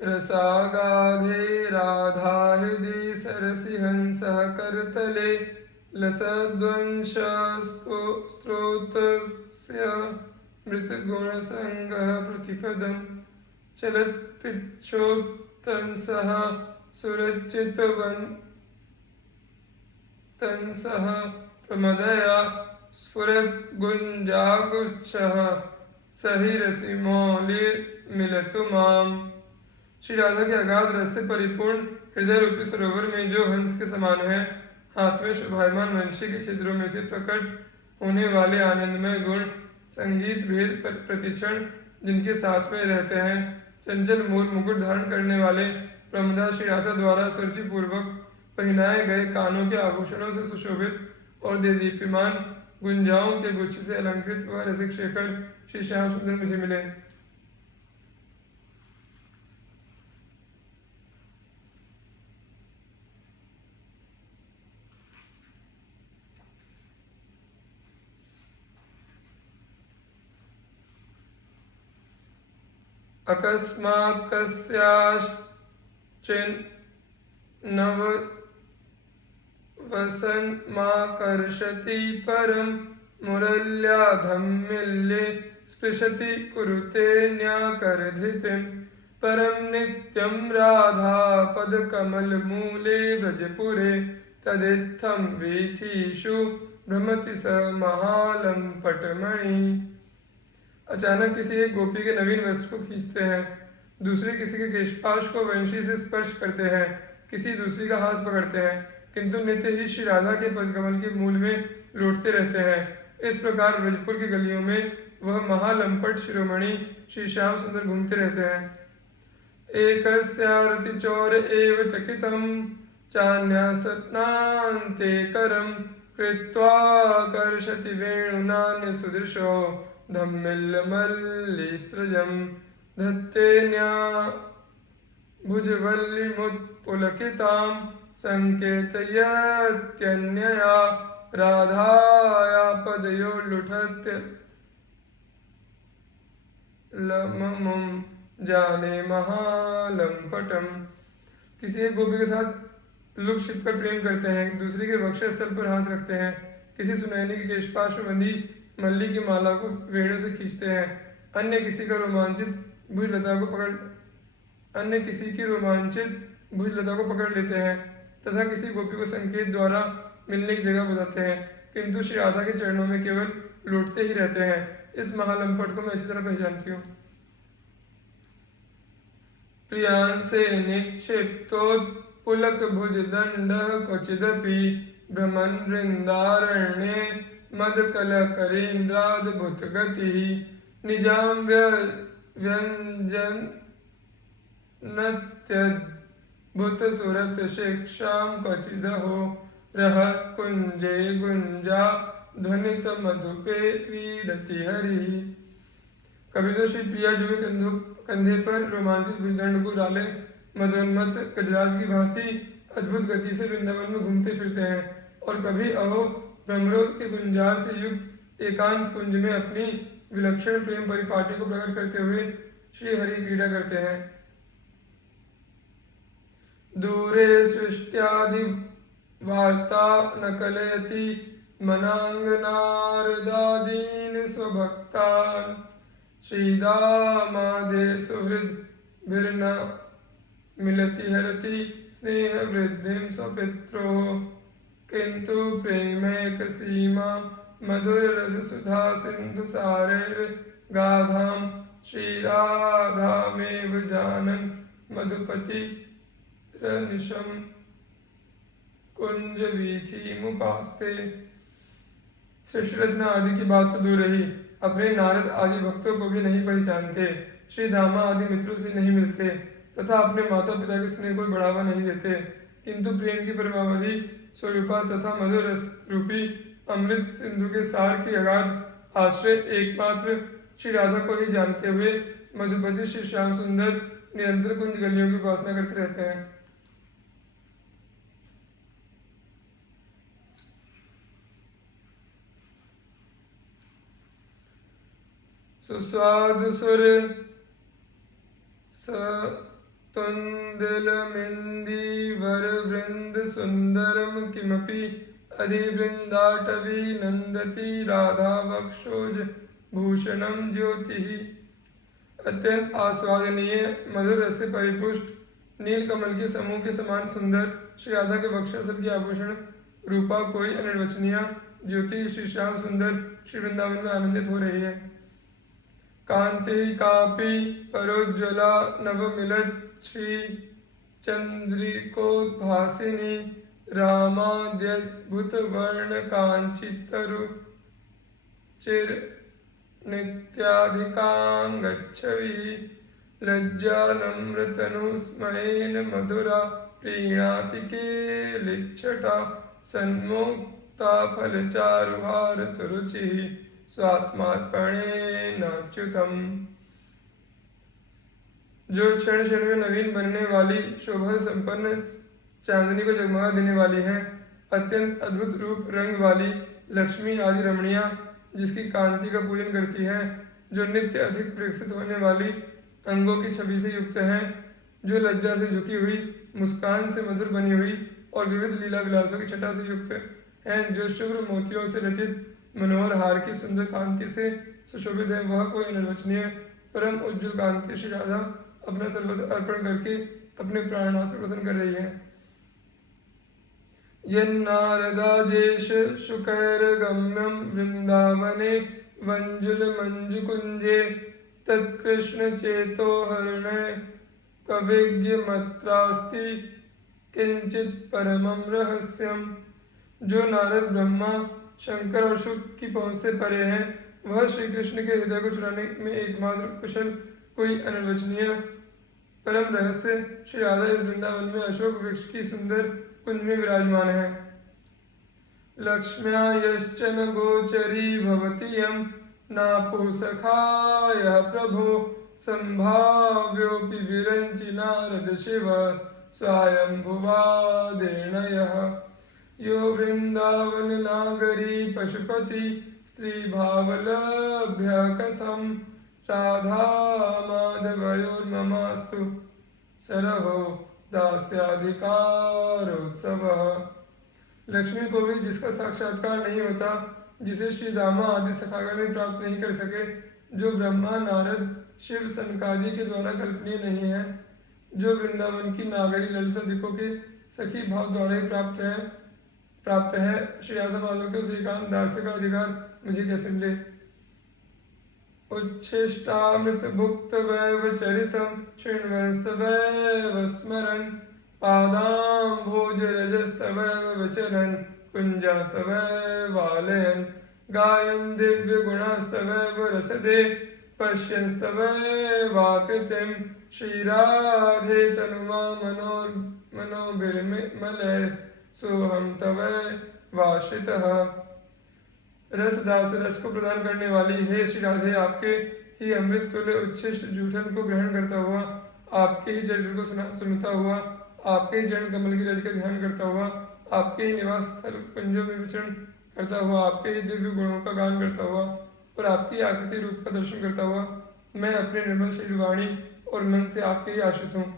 रसागाधे राधा हृदि सरसि हंसः करतले लसद्वंशस्तोत्रस्य मृतगुणसङ्गः प्रतिपदं चलत्पिच्छोत्तंसः सुरचितवन्तंसः प्रमदया स्फुरद्गुञ्जागुच्छः सही रसी मौलिर्मिलतु माम। श्री राधा के अगाध रस से परिपूर्ण हृदय रूपी सरोवर में जो हंस के समान है, हाथ में शोभायमान वंशी के छिद्रों में से प्रकट होने वाले आनंदमय गुण संगीत भेद प्रतिक्षण जिनके साथ में रहते हैं, चंचल मूल मुकुट धारण करने वाले प्रमदा श्री राधा द्वारा सुरुचिपूर्वक पहनाए गए कानों के आभूषणों से सुशोभित और देदीप्यमान गुंजाओं के गुच्छ से अलंकृत वह रसिक शेखर श्री श्याम सुंदर मुझे मिले। अकस्मात् कस्याश्चिन्नवसन्माकर्षति परं मुरल्याधम्मिल्ये स्पृशति कुरुते न्याकरधृतिं परं नित्यं राधापदकमलमूले व्रजपुरे तदित्थं वीथीषु भ्रमति स महालंपटमणि। अचानक किसी एक गोपी के नवीन वस्त्र को खींचते हैं, दूसरी किसी के केशपाश को वंशी से स्पर्श करते हैं, किसी दूसरी का हाथ पकड़ते हैं, किंतु नित्य ही श्री राधा के पदकमल के मूल में लौटते रहते हैं। इस प्रकार ब्रजपुर की गलियों में वह महालंपट शिरोमणि श्री श्याम सुंदर घूमते रहते हैं। एकस्यारति चौर एव चकितं चान्यास्तनान्ते करं कृत्वा कर्षति वेणुनान्य सुदृशो धम्मिल्लमल्लिस्त्रजं धत्तेन्या भुजवल्लीमुत्पुलकितां संकेतयत्यन्यया राधाया पदयोर्लुठत्यलममुं जाने महालंपटम। किसी एक गोपी के साथ लुक छिपकर प्रेम करते हैं, दूसरे के वक्षस्थल पर हाथ रखते हैं, किसी सुनैनी के केशपाश में बंधी मल्ली की माला को वेणु से खींचते हैं, अन्य किसी की रोमांचित भुजलता को पकड़ लेते हैं तथा किसी गोपी को संकेत द्वारा मिलने की जगह बताते हैं, किंतु श्री राधा के चरणों में केवल लौटते ही रहते हैं। इस महालंपट को मैं अच्छी तरह पहचानती हूँ। प्रियांसे निक्षिप्तोत्पुलक भुजदंडः क्वचिदपि भ्रमन् वृन्दारण्ये मदकलकरेन्द्राद्भुतगतिः निजां व्यञ्जनत्यद्भुतसुरतशिक्षां क्वचिदहो रहः कुञ्जे गुञ्जा ध्वनितमधुपे क्रीडति हरिः। कभी तो श्री प्रिया जो कंधे पर रोमांचित भुजदंड को डाले मदोन्मत्त गजराज की भांति अद्भुत गति से वृंदावन में घूमते फिरते हैं, और कभी अहो ब्रह्मरोध के गुंजार से युक्त एकांत कुंज में अपनी विलक्षण प्रेम परिपाटी को प्रकट करते हुए श्री हरि क्रीड़ा करते हैं। दूरे सृष्ट्यादि वार्ता न कलयति मनांगनारदादीन स्वभक्तान् श्रीदामादे सुहृद भिर्न मिलति हरति स्नेह वृद्धिं स्वपित्रो किंतु प्रेमैक सीमा मधुर रस सुधा सिंधु सारेर गाधाम श्रीराधामेव जानन मधुपति रनिशम कुंज वीथी मुपास्ते। सृष्टि रचना आदि की बात तो दूर रही, अपने नारद आदि भक्तों को भी नहीं पहचानते, श्री धामा आदि मित्रों से नहीं मिलते तथा अपने माता पिता के स्नेह को बढ़ावा नहीं देते, किंतु प्रेम की परमावधि स्वरूपा तथा मधुर रस रूपी अमृत सिंधु के सार की अगाध आश्रय एकमात्र श्री राधा को ही जानते हुए मधुपति श्री श्याम सुंदर निरंतर कुंज गलियों की उपासना करते रहते हैं। सुस्वादु सुर तुंदिलमिंदीवरवृंद सुंदरम किमपि अधिवृंदाटवी नंदती राधा वक्षोज भूषणम ज्योति। अत्यंत आस्वादनीय मधुर रस से परिपुष्ट नील कमल के समूह के समान सुंदर श्री राधा के वक्षस्थल की आभूषण रूपा कोई अनिर्वचनीय ज्योति श्री श्याम सुंदर श्री वृंदावन में आनंदित हो रही है। कांति कापी परोज्ज्वला नवमिलत श्री चंद्रिकोद्भासिनी रामाद्यद्भुत वर्ण कांचितरु चिर नित्याधिकांगच्छवी लज्जा नम्रतनुस्मयेन मधुरा प्रीणाति केलिच्छटा सन्मुक्ता फलचारुहार सुरुचिः स्वात्मार्पणेनाच्युतम्। जो क्षण क्षण में नवीन बनने वाली शोभा संपन्न चांदनी को जगमगा देने वाली है, अत्यंत अद्भुत रूप रंग वाली लक्ष्मी आदि रमणियां जिसकी कांति का पूजन करती हैं, जो नित्य अधिक विकसित होने वाली अंगों की छवि से युक्त हैं, जो लज्जा से झुकी हुई मुस्कान से मधुर बनी हुई और विविध लीला विलासों की छटा से युक्त हैं, जो शुभ्र मोतियों से रचित मनोहर हार की सुंदर कांति से सुशोभित है, वह कोई अनिर्वचनीय परम उज्ज्वल कांति श्री राधा अपना सर्वस्व अर्पण करके अपने प्राणनाथ को प्रसन्न कर रही है। यन्नारदाजेश शुकैर्गम्यं वृन्दावने वञ्जुलमञ्जुकुञ्जे तत्कृष्ण चेतो हरणे कविज्ञमत्रास्ति किंचित परमं रहस्यम। जो नारद ब्रह्मा शंकर और शुक की पहुंच से परे हैं, वह श्री कृष्ण के हृदय को चुराने में एकमात्र कुशल कोई अनिर्वचनीय परम रहस्य श्री राधा इस वृंदावन में अशोक वृक्ष की सुंदर कुंज में विराजमान है। लक्ष्म्या यश्चन गोचरी भवति यं नापो सखाय प्रभो संभाव्योऽपि विरंचि नारद शिव स्वयंभुवादिर्णयः। यो वृंदावन नागरी पशुपति स्त्री भावलभ्य कथम राधा माधवयोर्ममास्तु सरहो दास्याधिकारोत्सव। लक्ष्मी को भी जिसका साक्षात्कार नहीं होता, जिसे श्री दामा आदि सखागण में प्राप्त नहीं कर सके, जो ब्रह्मा नारद शिव सनकादि के द्वारा कल्पनीय नहीं है, जो वृंदावन की नागरी ललिता दिकों के सखी भाव द्वारा ही प्राप्त है, श्री राधा माधव के उस एकांत दास्य का अधिकार मुझे कैसे मिले। उच्छिष्टामृत भुक्त वैव चरितम शृण्वंस्तवैव स्मरन् पादाम्भोज रजस्तवैव विचरन् कुञ्जास्तवैवालयन् गायन् दिव्य गुणास्तवैव रसदे पश्यंस्तवैवाकृतिं श्रीराधे तनुवा मनोभिर्मलैः सोहं तवैवाश्रितः। रसदास रस को प्रदान करने वाली हे श्री राधे, आपके ही अमृत तुल्य उच्छिष्ट जूठन को ग्रहण करता हुआ, आपके ही चरित्र को सुनता हुआ, आपके ही चरण कमल की रज का ध्यान करता हुआ, आपके ही निवास स्थल कुंजों में विचरण करता हुआ, आपके ही दिव्य गुणों का गान करता हुआ और आपकी आकृति रूप का दर्शन करता हुआ मैं अपने निर्मल शरीर वाणी और मन से आपके ही आश्रित हूँ।